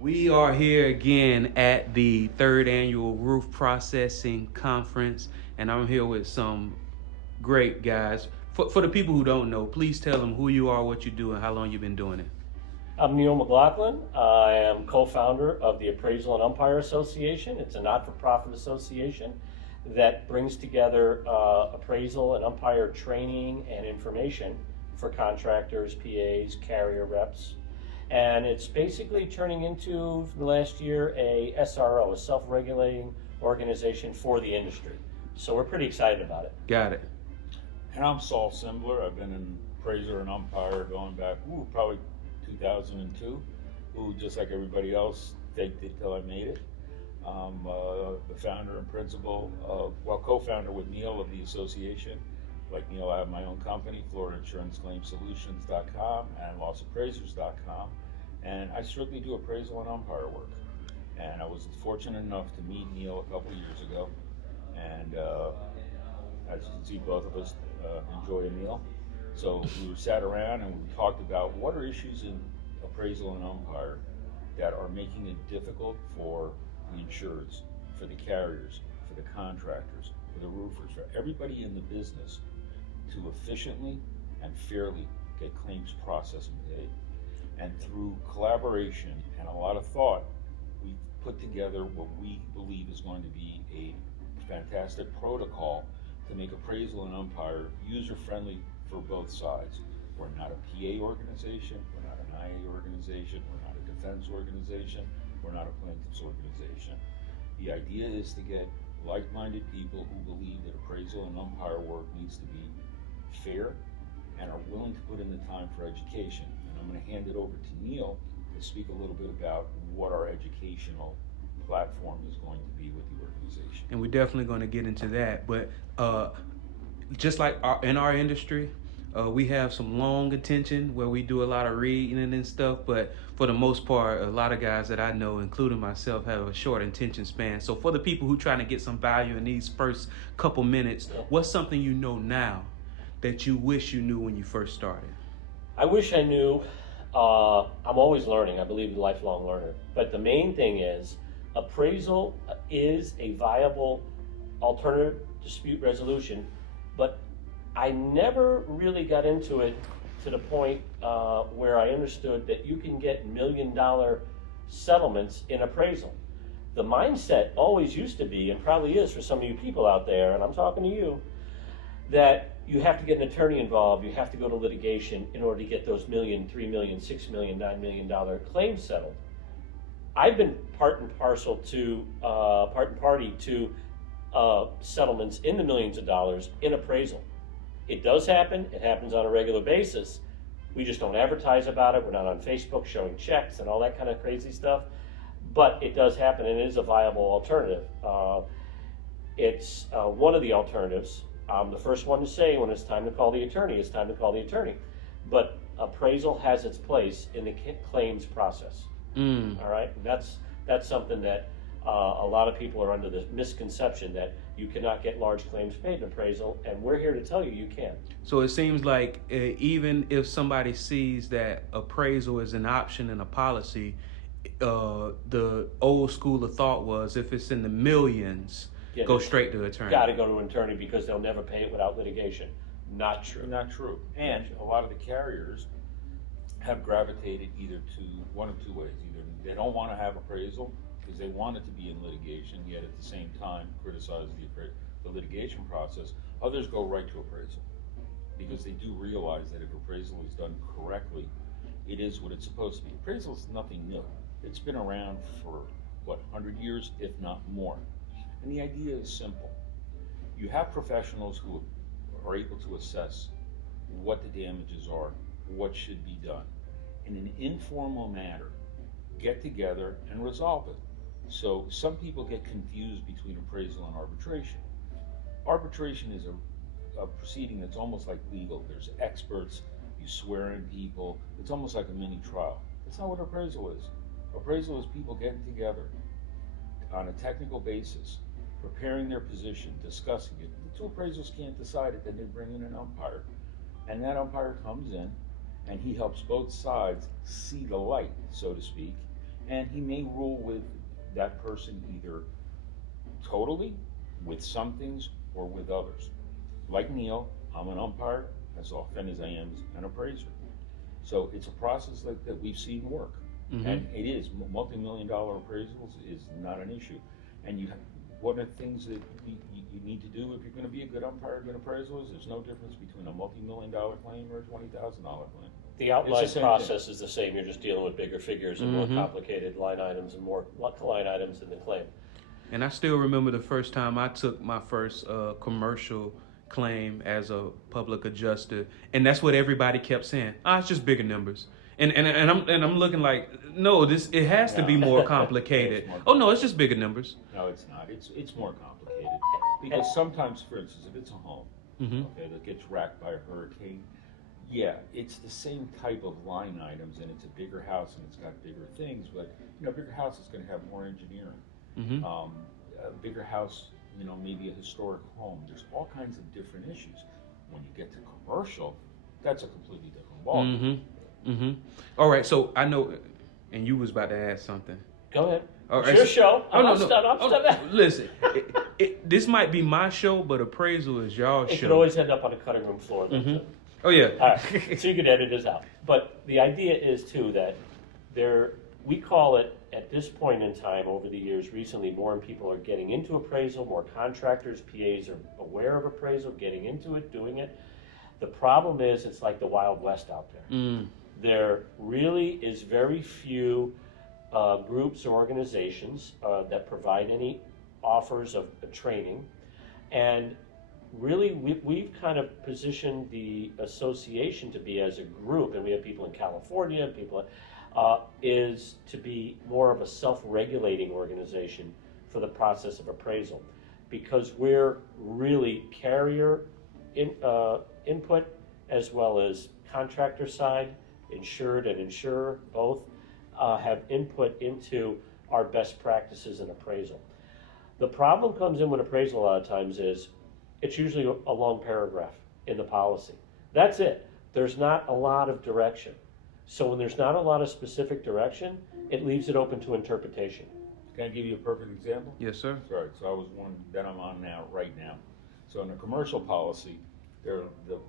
We are here again at the third annual Roof Processing Conference, and I'm here with some great guys. For the people who don't know, please tell them who you are, what you do, and how long you've been doing it. I'm Neal Mcloughlin. I am co-founder of the Appraisal and Umpire Association. It's a not-for-profit association that brings together appraisal and umpire training and information for contractors, PAs, carrier reps. And it's basically turning into, for the last year, a SRO, a self-regulating organization for the industry. So we're pretty excited about it. Got it. And I'm Saul Simmons. I've been an appraiser and umpire going back, probably 2002. Just like everybody else, faked it till I made it. I'm the founder and principal co-founder with Neal of the association. Like Neal, I have my own company, FloridaInsuranceClaimSolutions.com and LossAppraisers.com. And I strictly do appraisal and umpire work. And I was fortunate enough to meet Neal a couple years ago. And as you can see, both of us enjoy a meal. So we sat around and we talked about what are issues in appraisal and umpire that are making it difficult for the insureds, for the carriers, for the contractors, for the roofers, for everybody in the business to efficiently and fairly get claims processed and paid. And through collaboration and a lot of thought, we put together what we believe is going to be a fantastic protocol to make appraisal and umpire user-friendly for both sides. We're not a PA organization, we're not an IA organization, we're not a defense organization, we're not a plaintiff's organization. The idea is to get like-minded people who believe that appraisal and umpire work needs to be fair and are willing to put in the time for education. And I'm going to hand it over to Neal to speak a little bit about what our educational platform is going to be with the organization. And we're definitely going to get into that. But just like in our industry, we have some long attention where we do a lot of reading and stuff, but for the most part, a lot of guys that I know, including myself, have a short attention span. So for the people who trying to get some value in these first couple minutes, what's something you know now that you wish you knew when you first started? I wish I knew. I'm always learning. I believe in lifelong learner. But the main thing is, appraisal is a viable alternative dispute resolution, but I never really got into it to the point where I understood that you can get $1 million settlements in appraisal. The mindset always used to be, and probably is for some of you people out there, and I'm talking to you, that you have to get an attorney involved, you have to go to litigation in order to get those $1 million, $3 million, $6 million, $9 million claims settled. I've been part and party to settlements in the millions of dollars in appraisal. It does happen. It happens on a regular basis. We just don't advertise about it. We're not on Facebook showing checks and all that kind of crazy stuff. But it does happen, and it is a viable alternative. It's one of the alternatives. I'm the first one to say when it's time to call the attorney, it's time to call the attorney. But appraisal has its place in the claims process. All right? And that's something that a lot of people are under the misconception that you cannot get large claims paid in appraisal, and we're here to tell you can. So it seems like even if somebody sees that appraisal is an option in a policy, the old school of thought was if it's in the millions, go straight to attorney. Got to go to an attorney because they'll never pay it without litigation. Not true. Not true. And a lot of the carriers have gravitated either to one of two ways. Either they don't want to have appraisal because they want it to be in litigation, yet at the same time criticize the litigation process. Others go right to appraisal because they do realize that if appraisal is done correctly, it is what it's supposed to be. Appraisal is nothing new. It's been around for, 100 years, if not more. And the idea is simple. You have professionals who are able to assess what the damages are, what should be done. In an informal manner, get together and resolve it. So some people get confused between appraisal and arbitration. Arbitration is a proceeding that's almost like legal. There's experts, you swear in people. It's almost like a mini trial. That's not what appraisal is. Appraisal is people getting together on a technical basis, preparing their position, discussing it. The two appraisals can't decide it, then they bring in an umpire. And that umpire comes in and he helps both sides see the light, so to speak, And he may rule with that person either totally, with some things, or with others. Like Neal, I'm an umpire as often as I am an appraiser. So it's a process that we've seen work. Mm-hmm. And it is, multi-million-dollar appraisals is not an issue. And one of the things that you need to do if you're going to be a good umpire, a good appraisal, is there's no difference between a multi-million-dollar claim or a $20,000 claim. The outline It's the same process is the same. You're just dealing with bigger figures and more complicated line items and more line items in the claim. And I still remember the first time I took my first commercial claim as a public adjuster, and that's what everybody kept saying. It's just bigger numbers. And I'm looking like, no, it has to be more complicated. Oh no, it's just bigger numbers. No, it's not. It's more complicated because sometimes, for instance, if it's a home, okay, that gets racked by a hurricane, yeah, it's the same type of line items, and it's a bigger house and it's got bigger things. But a bigger house is going to have more engineering. A bigger house, maybe a historic home. There's all kinds of different issues. When you get to commercial, that's a completely different ballgame. All right, so I know, and you was about to add something. Go ahead. All It's right, your so- show. Oh, no, I'm no. stunned. Listen, this might be my show, but appraisal is y'all's It show. could always end up on a cutting room floor. Though, too. Oh yeah. All right, so you can edit this out. But the idea is too that we call it at this point in time over the years recently, more people are getting into appraisal, more contractors, PAs are aware of appraisal, getting into it, doing it. The problem is it's like the Wild West out there. There really is very few groups or organizations that provide any offers of training. And really, we've kind of positioned the association to be as a group, and we have people in California, people is to be more of a self-regulating organization for the process of appraisal, because we're really carrier input as well as contractor side, insured and insurer both have input into our best practices in appraisal. The problem comes in with appraisal a lot of times is it's usually a long paragraph in the policy. That's it. There's not a lot of direction. So when there's not a lot of specific direction, it leaves it open to interpretation. Can I give you a perfect example? Yes, sir. Sorry, so I was one that I'm on right now. So in a commercial policy, the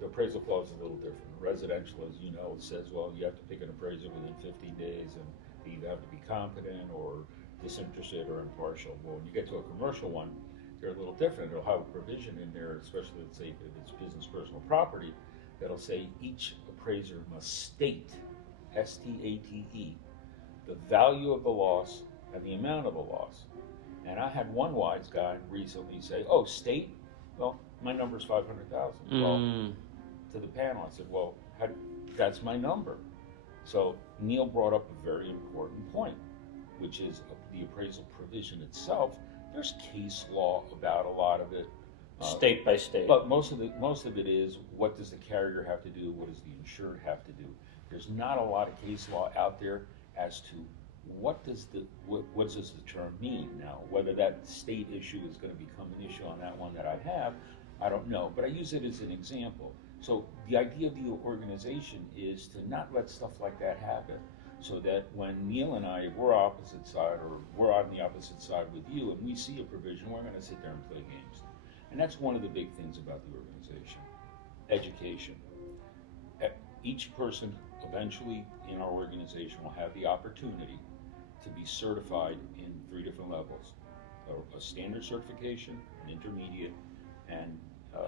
appraisal clause is a little different. Residential, as you know, it says, well, you have to pick an appraiser within 15 days and you either have to be competent or disinterested or impartial. Well, when you get to a commercial one, they're a little different. It'll have a provision in there, especially let's say if it's business personal property, that'll say each appraiser must state, S-T-A-T-E, the value of the loss and the amount of the loss. And I had one wise guy recently say, oh, state? Well, my number's 500,000. Well, to the panel, I said, well, that's my number. So Neal brought up a very important point, which is the appraisal provision itself. There's case law about a lot of it. State by state. But most of it is, what does the carrier have to do? What does the insured have to do? There's not a lot of case law out there as to what does the term mean. Now, whether that state issue is going to become an issue on that one that I have, I don't know. But I use it as an example. So the idea of the organization is to not let stuff like that happen, so that when Neal and I, we're opposite side, or we're on the opposite side with you, and we see a provision, we're going to sit there and play games. And that's one of the big things about the organization. Education. Each person eventually in our organization will have the opportunity to be certified in 3 different levels. A standard certification, an intermediate, and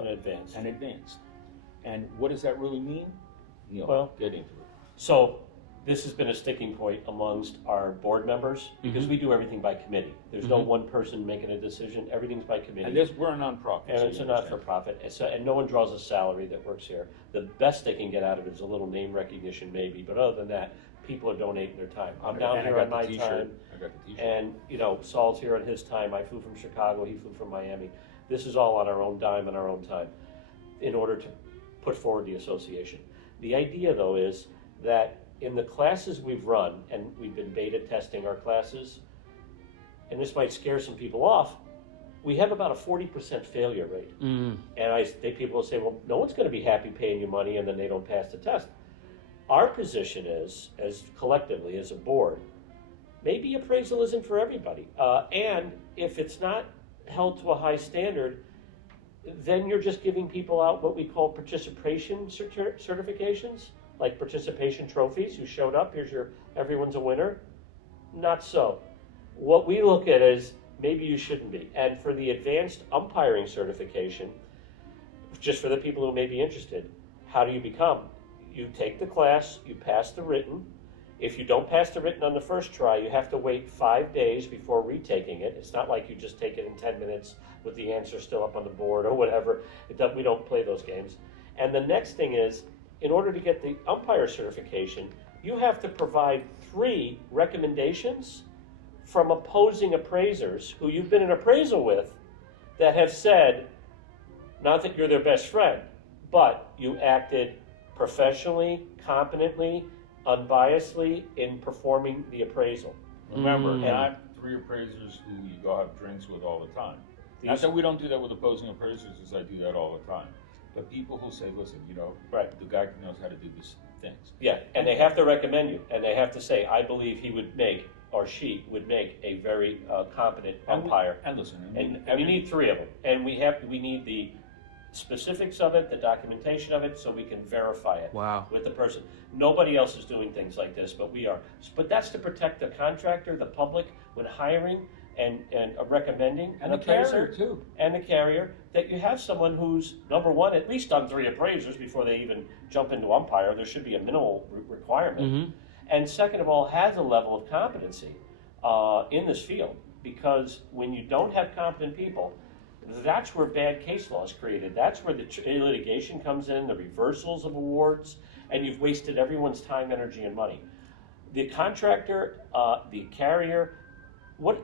advanced. And what does that really mean? Neal, Well, get into it. So this has been a sticking point amongst our board members because we do everything by committee. There's no one person making a decision. Everything's by committee. And we're a nonprofit. And so it's you a understand. not-for-profit, and no one draws a salary that works here. The best they can get out of it is a little name recognition maybe, but other than that, people are donating their time. I'm down And I here got on the my t-shirt. time, I got the t-shirt. and Saul's here on his time. I flew from Chicago, he flew from Miami. This is all on our own dime and our own time in order to put forward the association. The idea, though, is that in the classes we've run, and we've been beta testing our classes, and this might scare some people off, we have about a 40% failure rate. And people will say, well, no one's going to be happy paying you money and then they don't pass the test. Our position is, as collectively, as a board, maybe appraisal isn't for everybody. And if it's not held to a high standard, then you're just giving people out what we call participation certifications, like participation trophies. You showed up, everyone's a winner. Not so. What we look at is maybe you shouldn't be. And for the advanced umpiring certification, just for the people who may be interested, how do you become? You take the class, you pass the written. If you don't pass the written on the first try, you have to wait 5 days before retaking it. It's not like you just take it in 10 minutes with the answer still up on the board or whatever. We don't play those games. And the next thing is, in order to get the umpire certification, you have to provide 3 recommendations from opposing appraisers who you've been in appraisal with that have said, not that you're their best friend, but you acted professionally, competently, unbiasedly in performing the appraisal. Remember, not 3 appraisers who you go have drinks with all the time. Not that we don't do that with opposing appraisers, as I do that all the time. But people who say, listen, right, the guy knows how to do these things. Yeah, and they have to recommend you, and they have to say, I believe he would make, or she would make, a very competent umpire. And listen, and we need 3 of them, and we need the specifics of it, the documentation of it, so we can verify it with the person. Nobody else is doing things like this, but we are. But that's to protect the contractor, the public, when hiring and recommending and an the appraiser carrier too, and the carrier, that you have someone who's, number one, at least done 3 appraisers before they even jump into umpire. There should be a minimal requirement. And second of all, has a level of competency in this field, because when you don't have competent people, that's where bad case law is created. That's where the litigation comes in, the reversals of awards, and you've wasted everyone's time, energy, and money. The contractor, the carrier,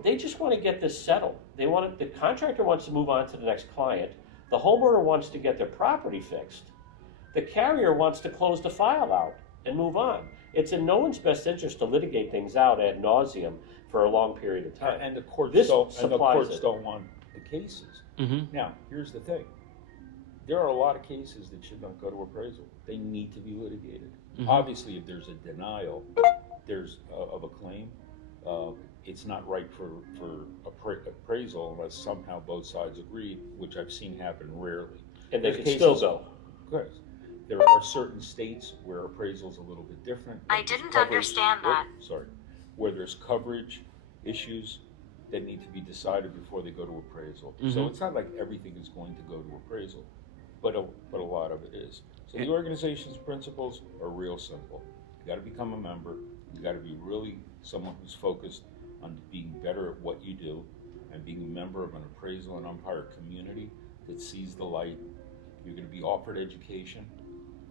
they just want to get this settled. The contractor wants to move on to the next client. The homeowner wants to get their property fixed. The carrier wants to close the file out and move on. It's in no one's best interest to litigate things out ad nauseum for a long period of time. And the courts don't want the cases. Now, here's the thing. There are a lot of cases that should not go to appraisal. They need to be litigated. Obviously, if there's a denial of a claim, it's not right for appraisal unless somehow both sides agree, which I've seen happen rarely. And they can still go. Good. There are certain states where appraisal is a little bit different. I didn't understand that. Where there's coverage issues that need to be decided before they go to appraisal. So it's not like everything is going to go to appraisal, but a lot of it is. So the organization's principles are real simple. You got to become a member. You got to be really someone who's focused on being better at what you do and being a member of an appraisal and umpire community that sees the light. You're going to be offered education.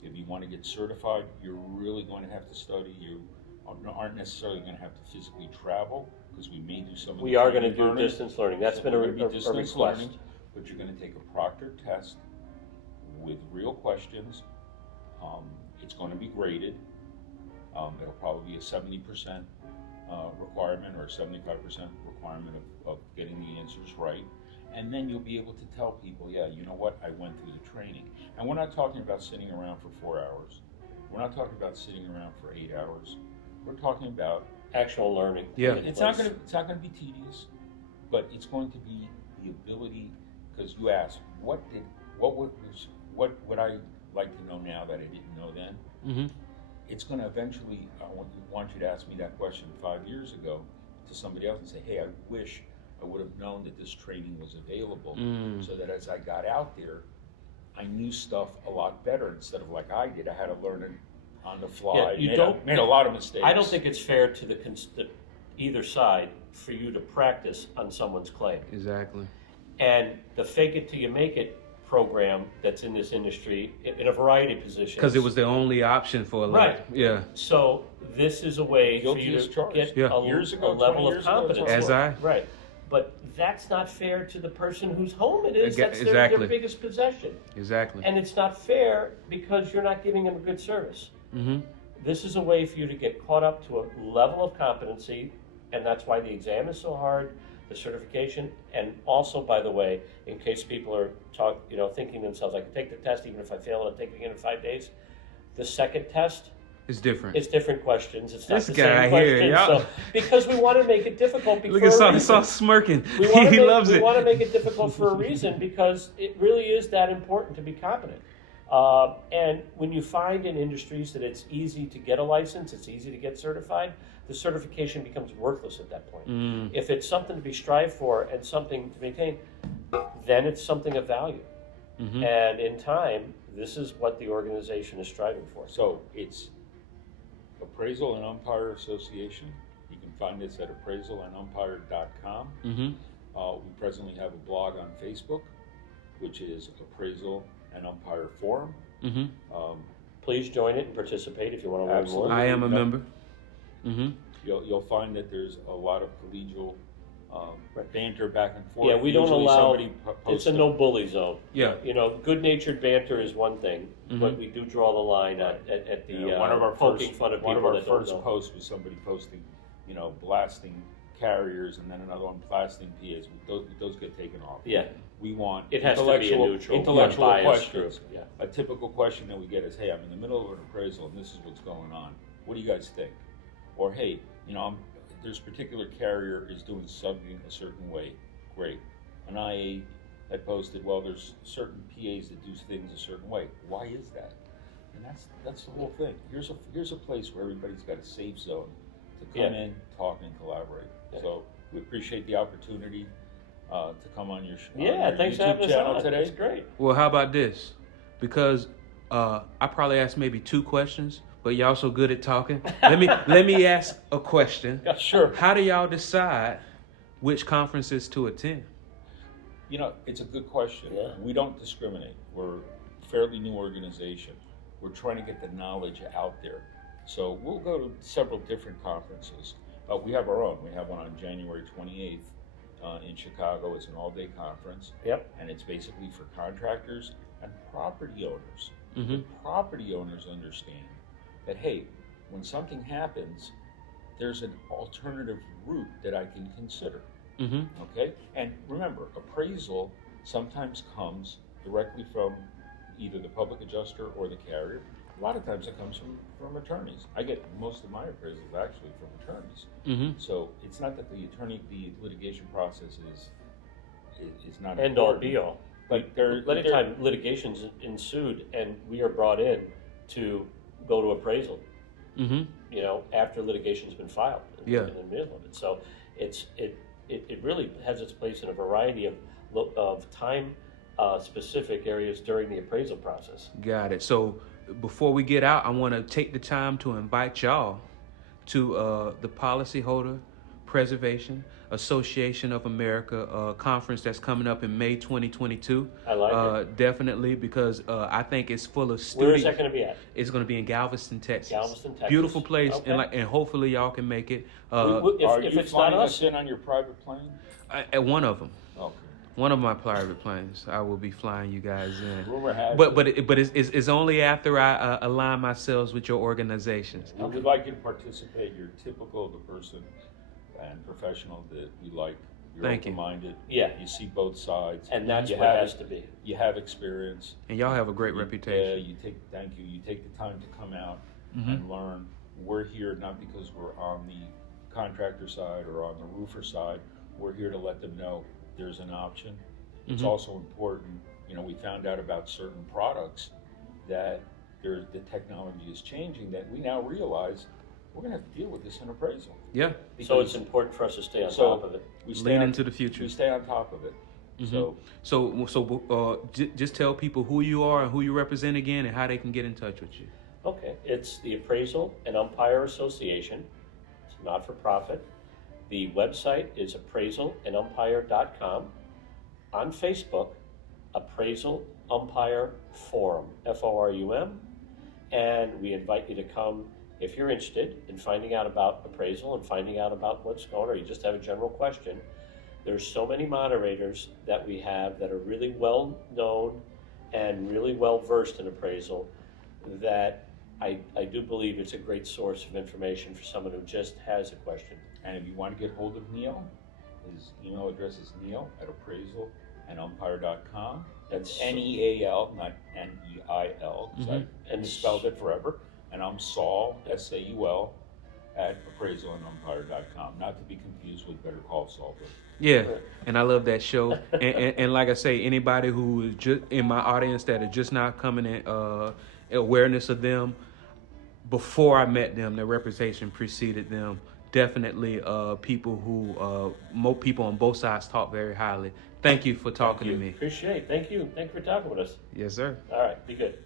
If you want to get certified, you're really going to have to study. You aren't necessarily going to have to physically travel, because we may do some of the We are going to training do learning. distance learning. That's been a request. Learning, but you're going to take a proctored test with real questions. It's going to be graded. It'll probably be a 70% requirement or a 75% requirement of getting the answers right. And then you'll be able to tell people, yeah, you know what, I went through the training. And we're not talking about sitting around for 4 hours. We're not talking about sitting around for 8 hours. We're talking about actual learning. Yeah. It's not going to be tedious, but it's going to be the ability, because you asked, what would I like to know now that I didn't know then? It's going to eventually, I want you to ask me that question 5 years ago to somebody else and say, hey, I wish I would have known that this training was available, so that as I got out there, I knew stuff a lot better instead of like I did. I had to learn it on the fly. Yeah, made a lot of mistakes. I don't think it's fair to either side for you to practice on someone's claim. Exactly. And the fake it till you make it program that's in this industry in a variety of positions. Because it was the only option for a lot. Right. Yeah. So this is a way for Guilty you as to charged. get Yeah. a level of competence. As I. Right. But that's not fair to the person whose home it is. That's their Exactly. biggest possession. Exactly. And it's not fair because you're not giving them a good service. This is a way for you to get caught up to a level of competency, and that's why the exam is so hard, the certification, and also, by the way, in case people are thinking to themselves, I can take the test even if I fail, and I'll take it again in 5 days. The second test It's different. It's different questions. It's not This the guy same here, questions. y'all. So, because we want to make it difficult Look at Saul smirking. He loves it. We want to make it difficult for a reason, because it really is that important to be competent. And when you find in industries that it's easy to get a license, it's easy to get certified, the certification becomes worthless at that point. If it's something to be strived for and something to maintain, then it's something of value. And in time, this is what the organization is striving for. So it's Appraisal and Umpire Association. You can find us at appraisalandumpire.com. We presently have a blog on Facebook, which is Appraisal and Umpire Forum. Please join it and participate if you want to learn Absolutely. more. I am a member. You'll find that there's a lot of collegial banter back and forth. Yeah, we don't Usually allow, somebody it's a no bully zone. Yeah. You know, good-natured banter is one thing, but we do draw the line at the one of our poking fun at one people of our that don't first know. posts was somebody posting, blasting carriers, and then another one blasting PAs. Those get taken off. Yeah. We want It has to be a intellectual neutral, unbiased questions. group. Yeah. A typical question that we get is, "Hey, I'm in the middle of an appraisal, and this is what's going on. What do you guys think?" Or, "Hey, there's particular carrier is doing something a certain way. Great." An IA had posted, "Well, there's certain PAs that do things a certain way. Why is that?" And that's the whole thing. Here's a place where everybody's got a safe zone to come in, talk, and collaborate. Yeah. So we appreciate the opportunity to come on your Thanks for YouTube having us channel on. today. That's great. Well, how about this? Because I probably asked maybe 2 questions, but y'all so good at talking. Let me ask a question. Sure. How do y'all decide which conferences to attend? It's a good question. Yeah. We don't discriminate. We're a fairly new organization. We're trying to get the knowledge out there. So we'll go to several different conferences. We have our own. We have one on January 28th in Chicago. It's an all-day conference. Yep. And it's basically for contractors and property owners. Mm-hmm. The property owners understand that, hey, when something happens, there's an alternative route that I can consider. Mm-hmm. Okay? And remember, appraisal sometimes comes directly from either the public adjuster or the carrier. A lot of times it comes from attorneys. I get most of my appraisals actually from attorneys. Mm-hmm. So it's not that the litigation process is not End all important, be all. but Many times litigation's ensued and we are brought in to go to appraisal, Mm-hmm. after litigation's been filed Yeah. in the middle of it. So it really has its place in a variety of time specific areas during the appraisal process. Got it. So before we get out, I want to take the time to invite y'all to the Policyholder Preservation Association of America conference that's coming up in May 2022. I like it. Definitely, because I think it's full of students. Where is that going to be at? It's going to be in Galveston, Texas. Galveston, Texas. Beautiful place, Okay. and hopefully y'all can make it. Are If you it's not flying us, us in on your private plane? At one of them. Okay. One of my private planes, I will be flying you guys in. Rumor has But it. it's only after I align myself with your organizations. We would like you to participate. You're typical of the person and professional that we like. You're Thank you. open-minded. Yeah. You see both sides. and that's you what it have has to be. You have experience. And y'all have a great Yeah, reputation. you take the time to come out Mm-hmm. and learn. We're here not because we're on the contractor side or on the roofer side. We're here to let them know there's an option. It's Mhm. also important, we found out about certain products that the technology is changing, that we now realize we're going to have to deal with this in appraisal. Yeah. So Because it's important for us to stay on So- top of it. we stay Lean on- into the future. We stay on top of it. Mhm. So Just tell people who you are and who you represent again, and how they can get in touch with you. Okay, it's the Appraisal and Umpire Association. It's not for profit. The website is appraisalandumpire.com. On Facebook, Appraisal Umpire Forum, Forum. And we invite you to come if you're interested in finding out about appraisal and finding out about what's going on, or you just have a general question. There's so many moderators that we have that are really well known and really well versed in appraisal that I do believe it's a great source of information for someone who just has a question. and if you want to get hold of Neal, his email address is neal@appraisalandumpire.com. That's Neal, not Neil, because I And misspelled it forever. And I'm Saul, Saul, at appraisalandumpire.com. Not to be confused with Better Call Saul. But Yeah, and I love that show. And like I say, anybody who is just in my audience that are just not coming in awareness of them, before I met them, their reputation preceded them. Definitely people who, most people on both sides talk very highly. Thank you for talking to me. Appreciate it. Thank you. Thank you for talking with us. Yes, sir. All right. Be good.